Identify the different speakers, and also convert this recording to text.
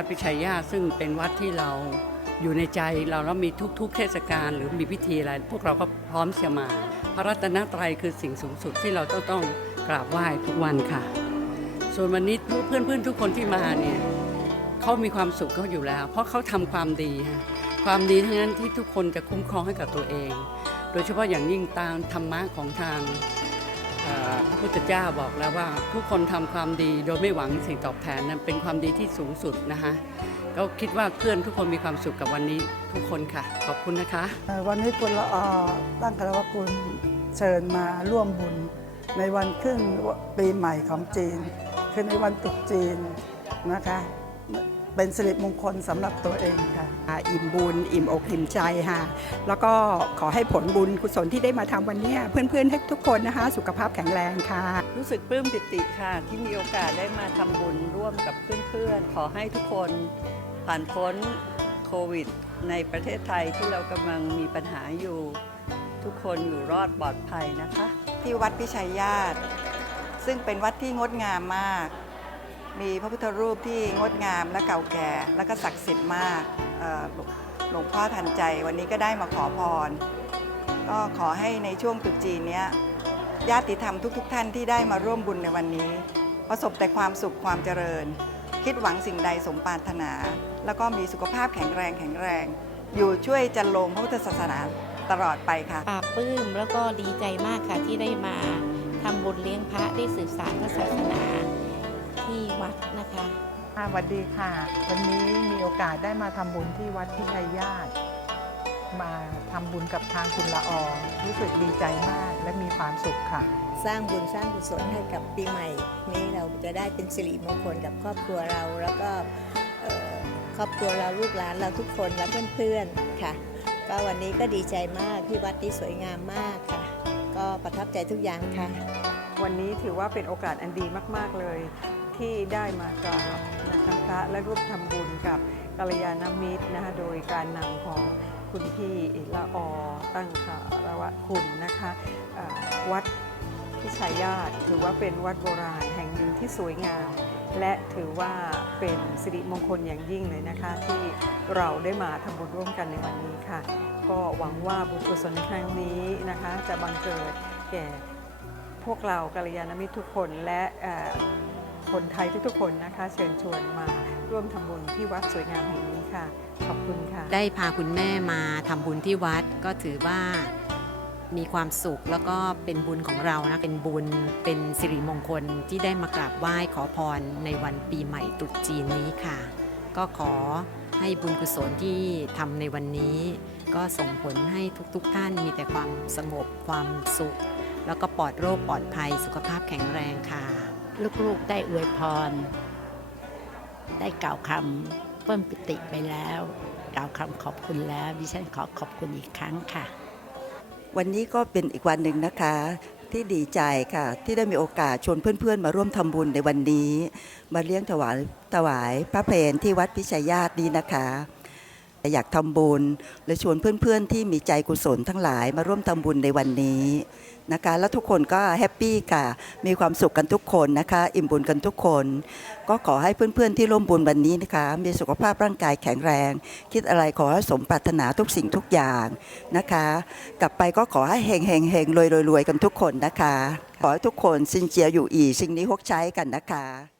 Speaker 1: วัดพิชัยญาซึ่งเป็นวัดที่เราอยู่ในใจเราแล้วมีทุก ๆ เทศกาลหรือมีพิธีอะไร พวกเราก็พร้อมจะมา พระรัตนตรัยคือสิ่งสูงสุดที่เราต้องต้องกราบไหว้ทุกวันค่ะ ส่วนวันนี้เพื่อนๆทุกคนที่มาเนี่ยเขามีความสุขเขาอยู่แล้ว เพราะเขาทำความดีฮะความดีทั้งนั้นที่ทุกคนจะคุ้มครองให้กับตัวเอง โดยเฉพาะอย่างยิ่งตามธรรมะของทาง พระพุทธเจ้าบอกแล้วว่าทุกคนทำความดีโดยไม่หวังสิ่งตอบแทนนั้นเป็นความดีที่สูงสุดนะคะก็คิดว่าเพื่อนทุกคนมีความสุขกับวันนี้ทุกคนค่ะ ขอบคุณนะคะ
Speaker 2: วันนี้คุณละอตั้งคณะวคุณเชิญมาร่วมบุญในวันขึ้นปีใหม่ของจีน คือในวันตรุษจีนนะคะ เป็นสิริมงคลสำหรับตัวเองค่ะ
Speaker 3: อ่าอิ่มบุญอิ่มอกอิ่มใจค่ะ แล้วก็ขอให้ผลบุญกุศลที่ได้มาทำวันเนี้ยเพื่อนๆให้ทุกคนนะคะ สุขภาพแข็งแรงค่ะ
Speaker 4: รู้สึกปลื้มปิติค่ะ ที่มีโอกาสได้มาทำบุญร่วมกับเพื่อนๆ ขอให้ทุกคนผ่านพ้นโควิด ในประเทศไทยที่เรากำลังมีปัญหาอยู่ ทุกคนอยู่รอดปลอดภัยนะคะ
Speaker 5: ที่วัดพิชัยญาติ ซึ่งเป็นวัดที่งดงามมาก มีพระพุทธรูปที่งดงามและเก่าแก่ และก็ศักดิ์สิทธิ์มากหลวงพ่อทันใจวันนี้ก็ได้มาขอพร ก็ขอให้ในช่วงตรุษจีนเนี้ยญาติธรรมทุกๆทท่านที่ได้มาร่วมบุญในวันนี้ ประสบแต่ความสุขความเจริญ คิดหวังสิ่งใดสมปรารถนา แล้วก็มีสุขภาพแข็งแรงแข็งแรง อยู่ช่วยจันลงพระพุทธศาสนาตลอดไปค่ะ
Speaker 6: ปลาบปลื้มแล้วก็ดีใจมากค่ะที่ได้มาทำบุญเลี้ยงพระได้สืบสานพระศาสนา ที่วัดนะคะ
Speaker 7: ค่ะสวัสดีค่ะ วันนี้มีโอกาสได้มาทำบุญที่วัดพิชัยญาติ มาทำบุญกับทางคุณละออรู้สึกดีใจมากและมีความสุขค่ะ
Speaker 8: สร้างบุญสร้างกุศลให้กับปีใหม่ นี้เราจะได้เป็นสิริมงคลกับครอบครัวเราแล้วก็เอ่อครอบครัวเราลูกหลานเราทุกคนและเพื่อนๆค่ะ ก็วันนี้ก็ดีใจมากที่วัดนี้สวยงามมากค่ะ ก็ประทับใจทุกอย่างค่ะ
Speaker 9: วันนี้ถือว่าเป็นโอกาสอันดีมาก ๆ เลย ที่ได้มากราบนะคะพระและร่วมทำบุญกับกัลยาณมิตรนะคะโดยการนำของคุณพี่ละออตั้งคารวะคุณนะคะวัดพิชัยาตถือว่าเป็นวัดโบราณแห่งหนึ่งที่สวยงาม และถือว่าเป็นสิริมงคลอย่างยิ่งเลยนะคะ ที่เราได้มาทำบุญร่วมกันในวันนี้ค่ะ ก็หวังว่าบุญกุศลในครั้งนี้นะคะ จะบังเกิดแก่พวกเรากัลยาณมิตรทุกคนและ คนไทยทุกๆคนนะคะ เชิญชวนมาร่วมทำบุญที่วัดสวยงามแห่งนี้ค่ะ ขอบคุณค่ะ
Speaker 10: ได้พาคุณแม่มาทำบุญที่วัดก็ถือว่ามีความสุขแล้วก็เป็นบุญของเรานะเป็นบุญเป็นสิริมงคลที่ได้มากราบไหว้ขอพรในวันปีใหม่ตรุษจีนนี้ค่ะ ก็ขอให้บุญกุศลที่ทำในวันนี้ ก็ส่งผลให้ทุกๆทท่านมีแต่ความสงบความสุข แล้วก็ปลอดโรคปลอดภัยสุขภาพแข็งแรงค่ะ
Speaker 6: ลูกๆได้อวยพร ได้กล่าวคำเพิ่มปิติไปแล้ว กล่าวคำขอบคุณแล้วดิฉันขอขอบคุณอีกครั้งค่ะ
Speaker 11: วันนี้ก็เป็นอีกวันหนึ่งนะคะที่ดีใจค่ะ ที่ได้มีโอกาสชวนเพื่อนๆ มาร่วมทำบุญในวันนี้ มาเลี้ยงถวายถวายพระเพลที่วัดพิชัยญาตินี้นะคะ อยากทำบุญและชวนเพื่อนๆ ที่มีใจกุศลทั้งหลายมาร่วมทำบุญในวันนี้นะคะแล้วทุกคนก็แฮปปี้ค่ะ มีความสุขกันทุกคนนะคะ อิ่มบุญกันทุกคน ก็ขอให้เพื่อนๆที่ร่วมบุญวันนี้นะคะ มีสุขภาพร่างกายแข็งแรง คิดอะไรขอให้สมปรารถนาทุกสิ่งทุกอย่างนะคะ กลับไปก็ขอให้เฮงเฮงเฮงรวยรวยรวยกันทุกคนนะคะ ขอให้ทุกคนซินเจียอยู่อีสิ่งนี้ฮกใช้กันนะคะ